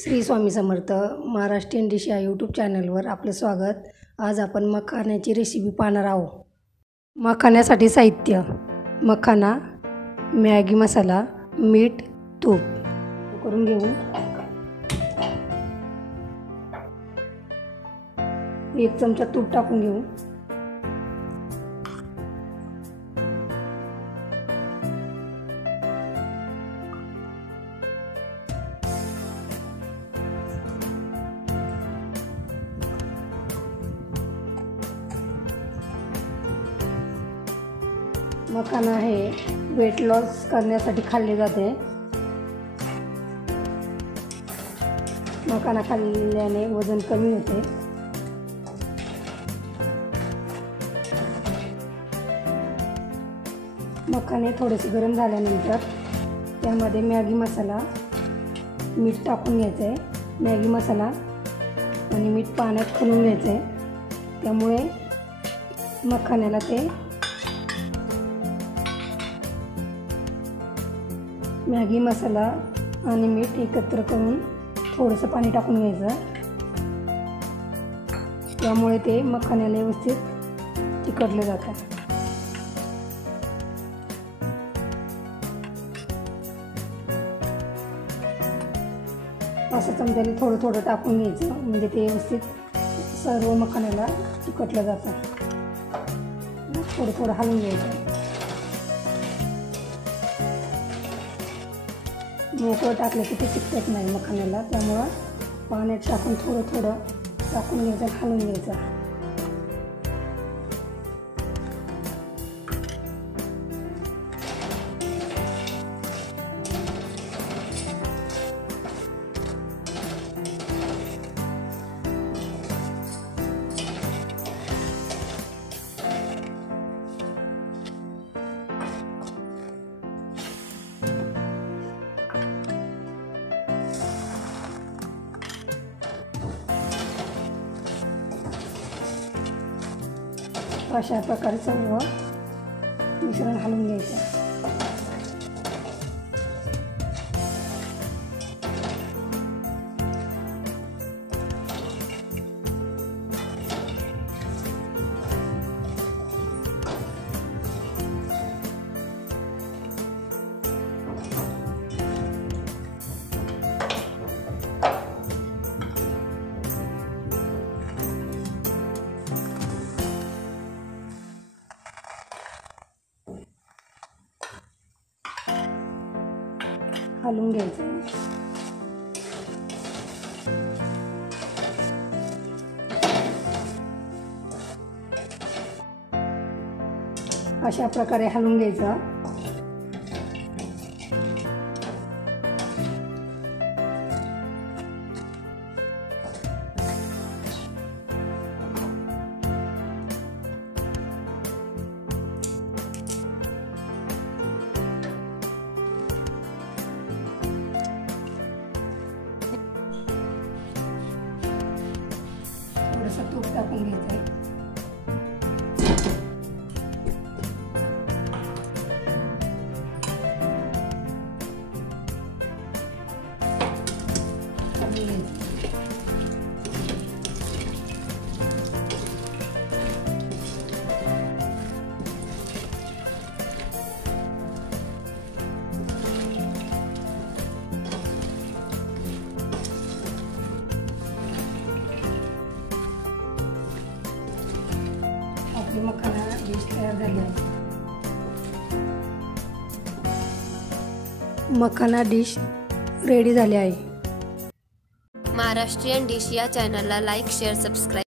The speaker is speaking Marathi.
श्री स्वामी समर्थ महाराष्ट्रीयन डिश या यूट्यूब चॅनलवर आपलं स्वागत। आज आपण मखाण्याची रेसिपी पाहणार आहोत। मखाण्यासाठी साहित्य: मखाना, मॅगी मसाला, मीठ, तूप करून घेऊ। 1 चमचा तूप टाकून घेऊ। मखाना हे वेट लॉस करण्यासाठी खाल्ले जाते। मखाना खाल्ल्याने वजन कमी होते। मखाने थोडेसे गरम झाल्यानंतर त्यामध्ये मॅगी मसाला, मीठ टाकून घ्यायचे आहे। मॅगी मसाला आणि मीठ पाण्यात घालून घ्यायचे आहे, त्यामुळे मखाण्याला ते मॅगी मसाला आणि मीठ एकत्र करून थोडंसं पाणी टाकून घ्यायचं, त्यामुळे ते मखाण्याला व्यवस्थित चिकटले जातात। असं चमच्याने थोडं थोडं टाकून घ्यायचं, म्हणजे ते व्यवस्थित सर्व मखाण्याला चिकटलं जातं। थोडं थोडं हलवून घ्यायचं। मोकळं टाकलं की ते चिकटत नाही मखाण्याला, त्यामुळं पाण्यात टाकून थोडं थोडं टाकून घ्यायचं, हलवून घ्यायचं। अशा प्रकारे सर्व मिश्रण हलवून घ्यायचं। हलवून घ्यायचं। अशा प्रकारे हलवून घ्यायचं। थोडंसं तूप टाकून घ्यायचं आहे। आपली मखाना डिश तयार झाली आहे। मखाना डिश रेडी झाली आहे। महाराष्ट्रीयन डिश या चॅनलला लाईक, शेअर, सबस्क्राईब